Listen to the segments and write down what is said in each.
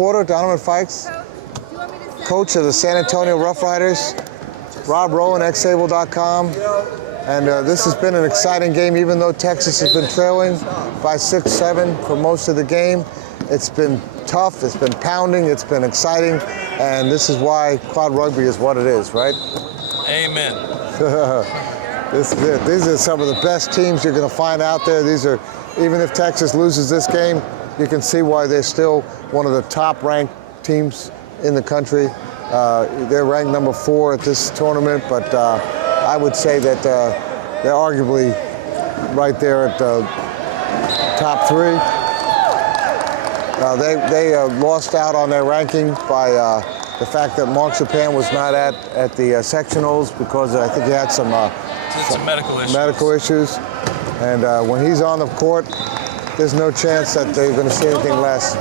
quarter. Donovan Fikes, coach of the San Antonio Roughriders. Rob Rowan, xable.com. And this has been an exciting game, even though Texas has been trailing by 6-7 for most of the game. It's been tough, it's been pounding, it's been exciting, and this is why quad rugby is what it is, right? Amen. These are some of the best teams you're going to find out there. These are, even if Texas loses this game, you can see why they're still one of the top-ranked teams in the country. They're ranked number 4 at this tournament, but I would say that they're arguably right there at the top 3. They lost out on their ranking by the fact that Mark Japan was not at the sectionals because I think he had some medical issues. And when he's on the court, there's no chance that they're going to see anything less.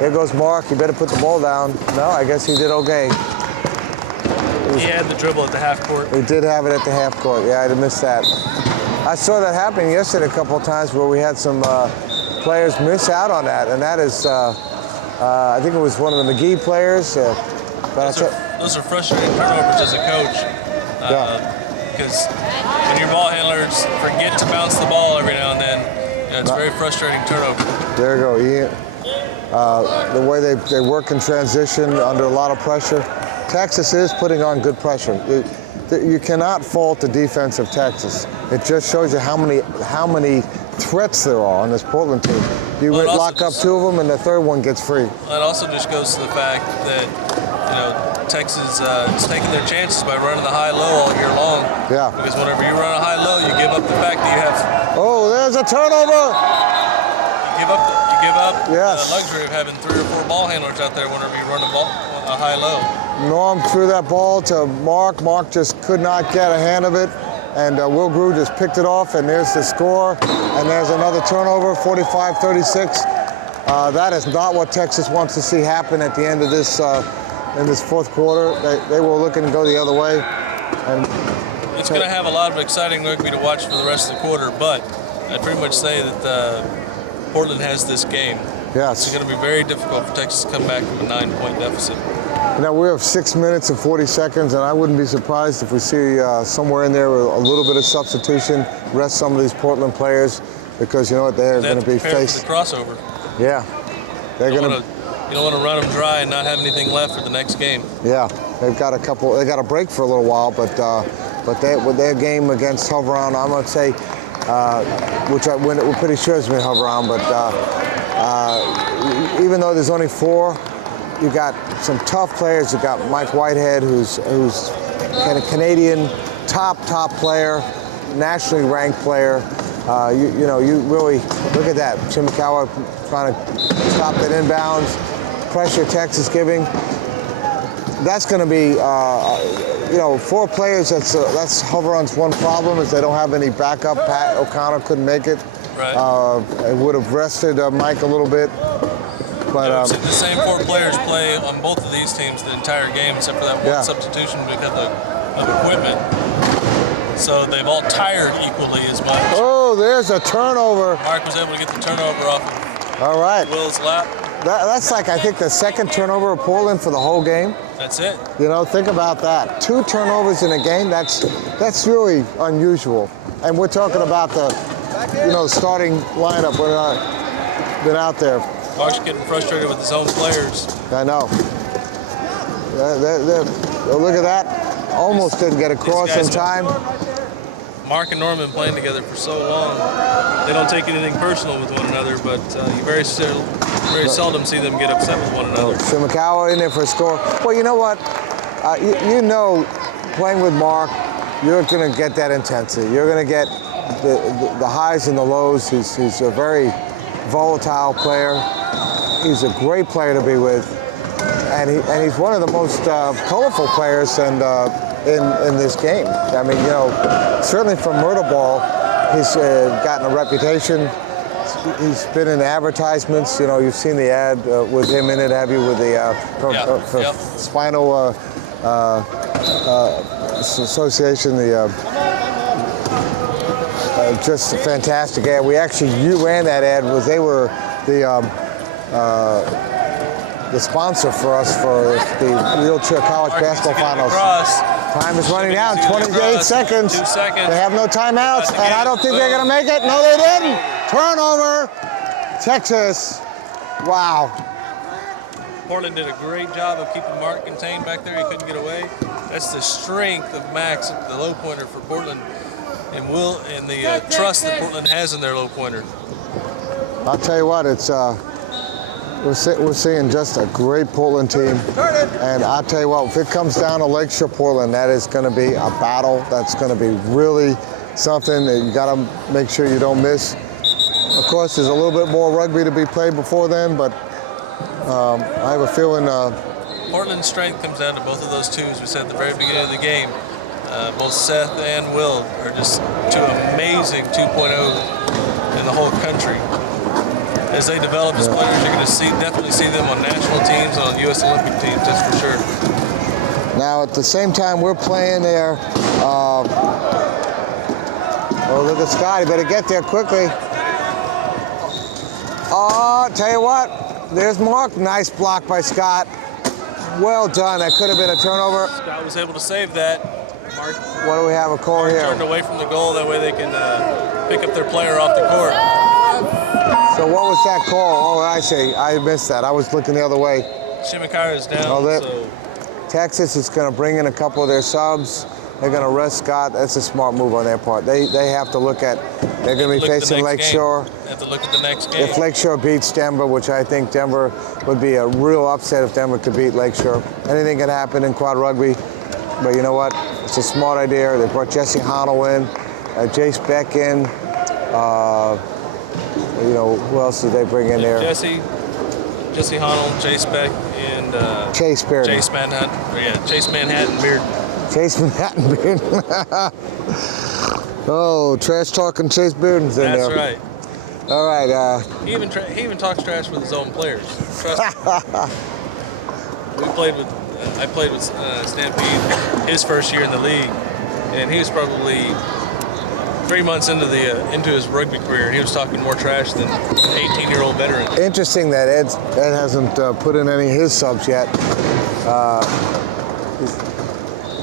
There goes Mark. You better put the ball down. No, I guess he did okay. He had the dribble at the half court. He did have it at the half court. Yeah, I'd have missed that. I saw that happening yesterday a couple of times where we had some players miss out on that, and that is, I think it was one of the McGee players. Those are frustrating turnovers as a coach. Because when your ball handlers forget to bounce the ball every now and then, it's very frustrating turnover. There you go, Ian. The way they work in transition under a lot of pressure. Texas is putting on good pressure. You cannot fault the defense of Texas. It just shows you how many threats there are on this Portland team. You lock up 2 of them, and the third one gets free. That also just goes to the fact that Texas is taking their chances by running the high-low all year long. Yeah. Because whenever you run a high-low, you give up the fact that you have. Oh, there's a turnover. You give up yes. the luxury of having 3 or 4 ball handlers out there whenever you run a high-low. Norm threw that ball to Mark. Mark just could not get a hand of it. And Will Grew just picked it off, and there's the score. And there's another turnover, 45-36. That is not what Texas wants to see happen at the end of this in this fourth quarter. They were looking to go the other way. And it's going to have a lot of exciting rugby to watch for the rest of the quarter, but I'd pretty much say that Portland has this game. Yes. It's going to be very difficult for Texas to come back from a 9-point deficit. Now, we have 6 minutes and 40 seconds, and I wouldn't be surprised if we see somewhere in there a little bit of substitution, rest some of these Portland players, because you know what, they're going to be faced. The crossover. Yeah. They're going to. You don't want to run them dry and not have anything left for the next game. Yeah, they've got a couple. They got a break for a little while, but with their game against Hovron, I'm going to say, we're pretty sure it's been Hovron, but even though there's only 4. You got some tough players. You got Mike Whitehead, who's kind of Canadian top player, nationally ranked player. You really look at that. Chimikawa trying to stop that inbounds, pressure Texas giving. That's going to be 4 players. That's Hovron's one problem is they don't have any backup. Pat O'Connor couldn't make it. Right. It would have rested Mike a little bit. But, the same 4 players play on both of these teams the entire game, except for that one substitution because of equipment. So they've all tired equally as much. Oh, there's a turnover. Mark was able to get the turnover off of Will's lap. That's like, I think, the second turnover of Portland for the whole game. That's it. Think about that. 2 turnovers in a game, that's really unusual. And we're talking about the starting lineup. We're not been out there. Mark's getting frustrated with his own players. I know. Look at that. Almost didn't get across in time. Mark and Norman playing together for so long. They don't take anything personal with one another, but you very seldom see them get upset with one another. Chimikawa in there for a score. Well, you know what? Playing with Mark, you're going to get that intensity. You're going to get the highs and the lows. He's a very volatile player. He's a great player to be with, and he's one of the most colorful players in this game. I mean, certainly from Myrtle Ball, he's gotten a reputation. He's been in advertisements. You've seen the ad with him in it, have you? With the Spinal Association, just a fantastic ad. You ran that ad. They were the the sponsor for us for the wheelchair college basketball finals. Time is running down, 28 seconds. 2 seconds. They have no timeouts, and I don't think they're going to make it. No, they didn't. Turnover, Texas. Wow. Portland did a great job of keeping Mark contained back there. He couldn't get away. That's the strength of Max, the low pointer for Portland, and the trust that Portland has in their low pointer. I'll tell you what, it's we're seeing just a great Portland team, and I'll tell you what, if it comes down to Lakeshore Portland, that is going to be a battle. That's going to be really something that you got to make sure you don't miss. Of course, there's a little bit more rugby to be played before then, but I have a feeling. Portland's strength comes down to both of those two, as we said at the very beginning of the game. Both Seth and Will are just two amazing 2.0 in the whole country. As they develop as players, you're going to definitely see them on national teams and on U.S. Olympic teams, that's for sure. Now, at the same time we're playing there, oh, look at Scott. He better get there quickly. Oh, tell you what, there's Mark. Nice block by Scott. Well done. That could have been a turnover. Scott was able to save that. Mark, what do we have a call Mark here? Turned away from the goal. That way they can pick up their player off the court. So what was that call? Oh, I see. I missed that. I was looking the other way. Shimikara is down. So Texas is going to bring in a couple of their subs. They're going to rest Scott. That's a smart move on their part. They have to look at. They're going to be facing Lakeshore. They have to look at the next game. If Lakeshore beats Denver, which I think Denver would be a real upset if Denver could beat Lakeshore. Anything can happen in quad rugby. But you know what? It's a smart idea. They brought Jesse Honnell in, Jace Beck in. You know, who else did they bring in there? Jesse Honnell, Jace Beck, and Chase Beard. Chase Manhattan. Chase Manhattan Beard. Chase Manhattan Beard. Oh, trash talking Chase Bearden's in there. That's right. All right. He even talks trash with his own players. Trust me. I played with Stampede his first year in the league, and he was probably 3 months into his rugby career, and he was talking more trash than an 18-year-old veteran. Interesting that Ed hasn't put in any of his subs yet.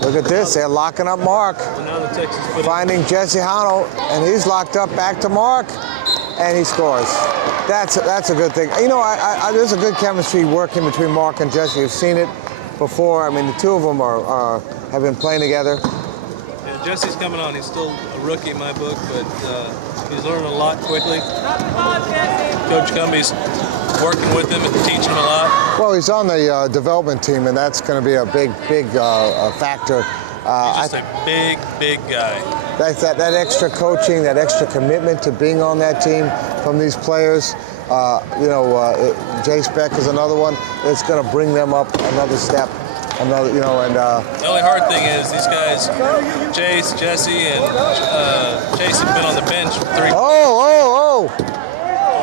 Look at this. They're locking up Mark. Well, now the Texas finding Jesse Honnell, and he's locked up back to Mark, and he scores. That's a good thing. You know, there's a good chemistry working between Mark and Jesse. You've seen it before. I mean, the two of them have been playing together. Yeah, Jesse's coming on. He's still a rookie in my book, but he's learning a lot quickly. Coach Gumby's working with him and teaching him a lot. Well, he's on the development team, and that's going to be a big factor. He's just a big guy. That extra coaching, that extra commitment to being on that team from these players. Jace Beck is another one. It's going to bring them up another step. And the only hard thing is these guys, Jace, Jesse, and Chase have been on the bench for 3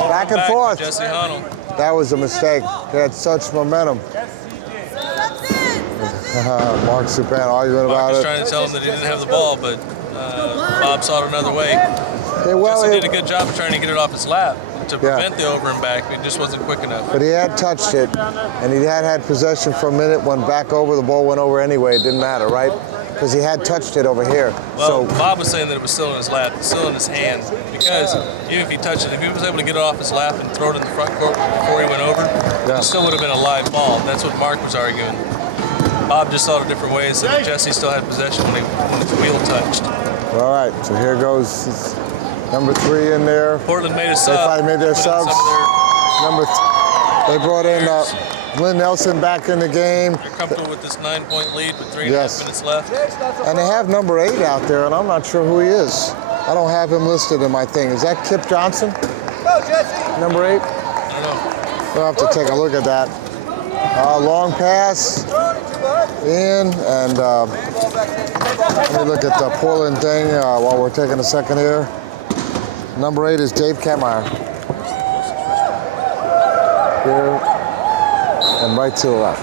back and forth. Jesse Honnell. That was a mistake. They had such momentum. Mark Supan arguing about it. Mark was trying to tell him that he didn't have the ball, but Bob saw it another way. Jesse did a good job of trying to get it off his lap to prevent the over and back, but it just wasn't quick enough. But he had touched it, and he had possession for a minute. Went back over, the ball went over anyway. It didn't matter, right? Because he had touched it over here. Well, Bob was saying that it was still in his lap, still in his hand, because even if he touched it, if he was able to get it off his lap and throw it in the front court before he went over, it still would have been a live ball. That's what Mark was arguing. Bob just saw it a different way, so Jesse still had possession when his wheel touched. All right, so here goes number 3 in there. Portland made a sub. They finally made their subs. They brought in Glenn Nelson back in the game. They're comfortable with this 9-point lead with 3.5 minutes left. And they have number 8 out there, and I'm not sure who he is. I don't have him listed in my thing. Is that Kip Johnson? Go, Jesse. Number 8? I don't know. We'll have to take a look at that. Long pass in, and let me look at the Portland thing while we're taking a second here. Number 8 is Dave Kemmeyer. Here and right to the left.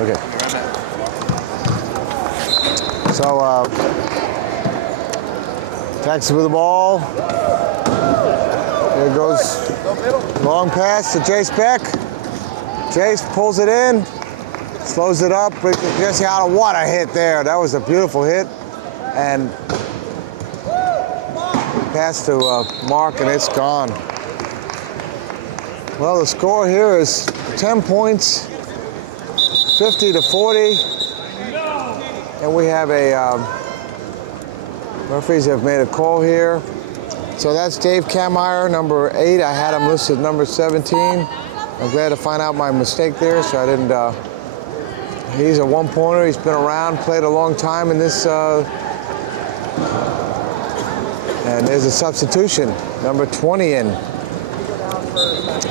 Okay. So Texas with the ball. Here goes long pass to Jace Beck. Jace pulls it in, slows it up. Jesse Howell, what a hit there. That was a beautiful hit. And pass to Mark, and it's gone. Well, the score here is 10 points, 50 to 40. And we have a, referees have made a call here. So that's Dave Kameyer, number 8. I had him listed number 17. I'm glad to find out my mistake there, so I didn't, he's a one-pointer. He's been around, played a long time in this, and there's a substitution, number 20 in.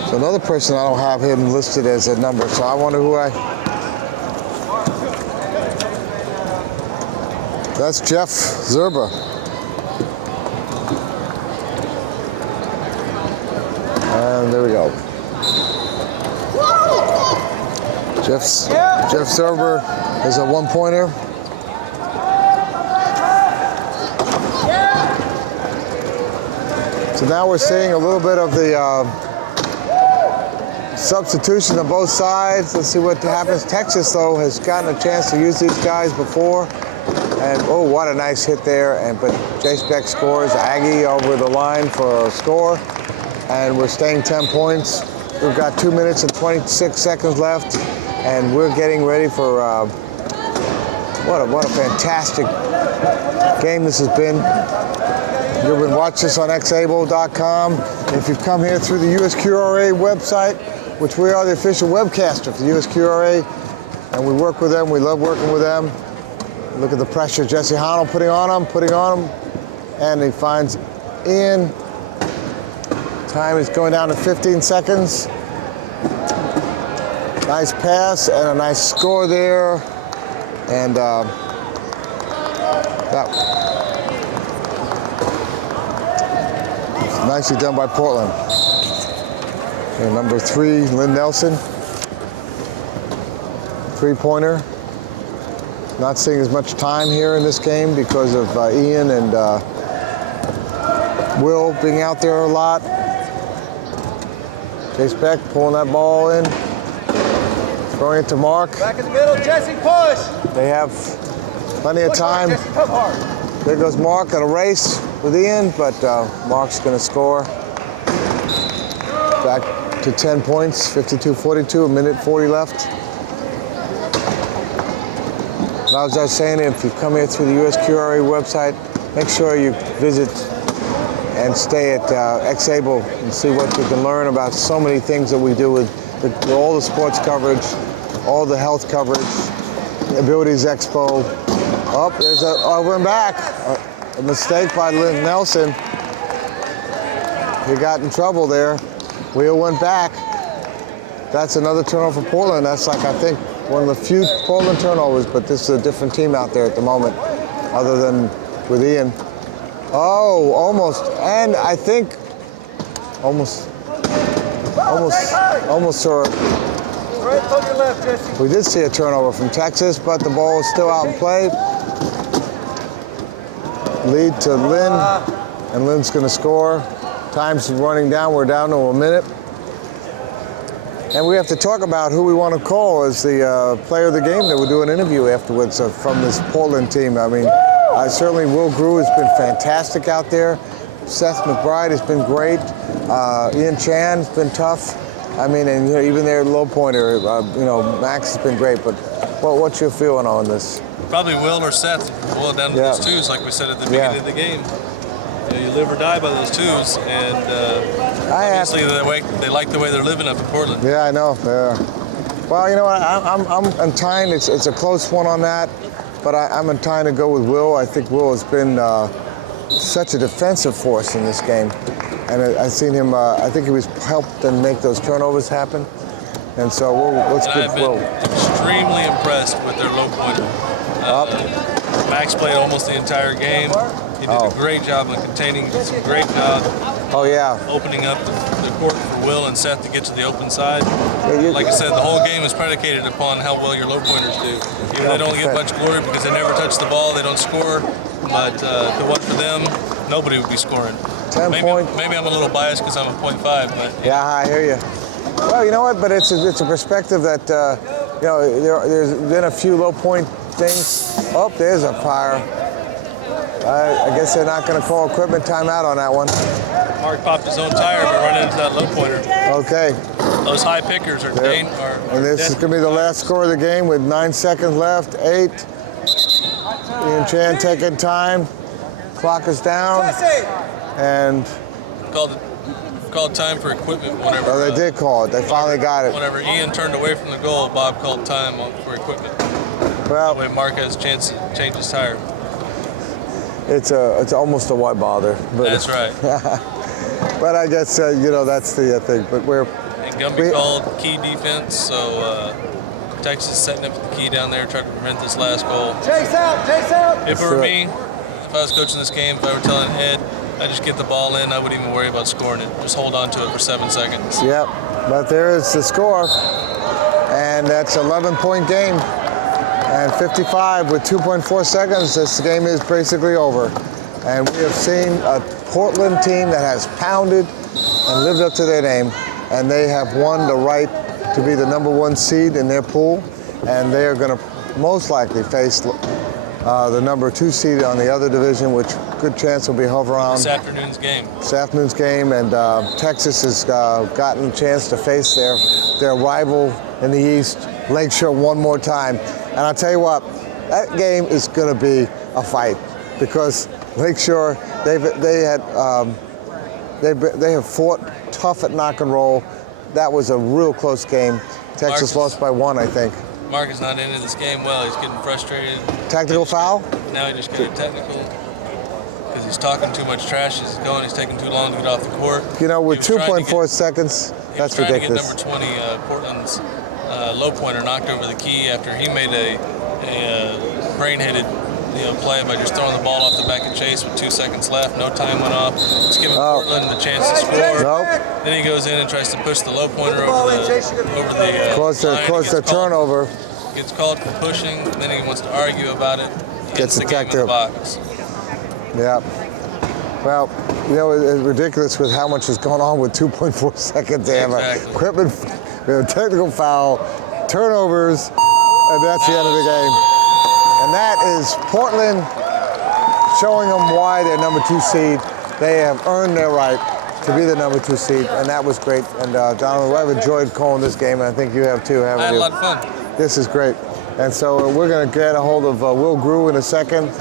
So another person, I don't have him listed as a number, so I wonder who That's Jeff Zerba. And there we go. Jeff Zerba is a one-pointer. So now we're seeing a little bit of the substitution on both sides. Let's see what happens. Texas, though, has gotten a chance to use these guys before. And, oh, what a nice hit there. But Jace Beck scores. Aggie over the line for a score. And we're staying 10 points. We've got 2 minutes and 26 seconds left. And we're getting ready for what a fantastic game this has been. You can watch this on xable.com. If you've come here through the USQRA website, which we are the official webcaster for the USQRA, and we work with them, we love working with them. Look at the pressure Jesse Howell putting on him, and he finds Ian. Time is going down to 15 seconds. Nice pass and a nice score there. And that nicely done by Portland. And number 3, Lynn Nelson. 3-pointer. Not seeing as much time here in this game because of Ian and Will being out there a lot. Jace Beck pulling that ball in. Throwing it to Mark. Back in the middle, Jesse, push! They have plenty of time. Push hard, Jesse, come hard. There goes Mark at a race with Ian, but Mark's going to score. Back to 10 points, 52-42, a minute 40 left. And I was just saying, if you come here through the USQRA website, make sure you visit and stay at Xable and see what you can learn about so many things that we do with all the sports coverage, all the health coverage, Abilities Expo. Oh, there's a over and back. A mistake by Lynn Nelson. He got in trouble there. Wheel went back. That's another turnover for Portland. That's like, I think, one of the few Portland turnovers, but this is a different team out there at the moment, other than with Ian. Oh, almost, and I think almost saw it. Right on your left, Jesse. We did see a turnover from Texas, but the ball is still out in play. Lead to Lynn, and Lynn's going to score. Time's running down. We're down to a minute. And we have to talk about who we want to call as the player of the game. That we'll do an interview afterwards from this Portland team. I mean, certainly Will Grew has been fantastic out there. Seth McBride has been great. Ian Chan has been tough. I mean, and even their low pointer, Max has been great. But what's your feeling on this? Probably Will or Seth. Boil down to those twos, like we said at the beginning of the game. You live or die by those twos, and obviously they like the way they're living up in Portland. Yeah, I know. Yeah. Well, you know what? I'm inclined. It's a close one on that, but I'm inclined to go with Will. I think Will has been such a defensive force in this game, and I've seen him. I think he was helped and make those turnovers happen, and so let's give Will. I've been extremely impressed with their low pointer. Max played almost the entire game. He did a great job of containing. He did some great job. Oh yeah. Opening up the court for Will and Seth to get to the open side. Like I said, the whole game is predicated upon how well your low pointers do. They don't get much glory because they never touch the ball. They don't score. But if it wasn't for them, nobody would be scoring. 10 points. Maybe I'm a little biased because I'm a .5, but yeah, I hear you. Well, you know what? But it's a perspective that you know there's been a few low point things. Oh, there's a fire. I guess they're not going to call equipment timeout on that one. Mark popped his own tire by running into that low pointer. Okay. Those high pickers are And this is going to be the last score of the game with 9 seconds left. 8. Ian Chan taking time. Clock is down. And called time for equipment whenever. oh, they did call it. They finally got it. Whenever Ian turned away from the goal, Bob called time for equipment. Well, That way Mark has a chance to change his tire. it's almost a why bother. But, That's right. but I guess you know that's the thing. But And Gumby called key defense, so Texas setting up the key down there, trying to prevent this last goal. Chase out! If it were me, if I was coaching this game, if I were telling Ed, I'd just get the ball in. I wouldn't even worry about scoring it. Just hold on to it for 7 seconds. Yep. But there is the score, and that's an 11-point game. And 55 with 2.4 seconds, this game is basically over. And we have seen a Portland team that has pounded and lived up to their name, and they have won the right to be the #1 seed in their pool, and they are going to most likely face the #2 seed on the other division, which good chance will be hover around This afternoon's game. this afternoon's game, and Texas has gotten a chance to face their rival in the East, Lakeshore, one more time. And I'll tell you what, that game is going to be a fight because Lakeshore they have fought tough at knock and roll. That was a real close game. Texas lost by 1, I think. Mark is not into this game well. He's getting frustrated. Technical foul? Now he just got a technical because he's talking too much trash as he's going. He's taking too long to get off the court. You know, with He was trying 2.4 seconds, that's ridiculous. To get number 20, Portland's low pointer, knocked over the key after he made a brain-headed play by just throwing the ball off the back of Chase with 2 seconds left. No time went off. Just giving Portland the chance to score. Nope. Then he goes in and tries to push the low pointer over the Cause the turnover. Gets called for pushing. Then he wants to argue about it. Gets the game in the box. Yeah. Well, you know, it's ridiculous with how much is going on with 2.4 seconds. They have Exactly. equipment, technical foul, turnovers, and that's the end of the game. And that is Portland showing them why they're #2 seed. They have earned their right to be the #2 seed, and that was great. And Donald, I've enjoyed calling this game, and I think you have too, haven't you? I had a lot of fun. This is great. And so we're going to get a hold of Will Grew in a second.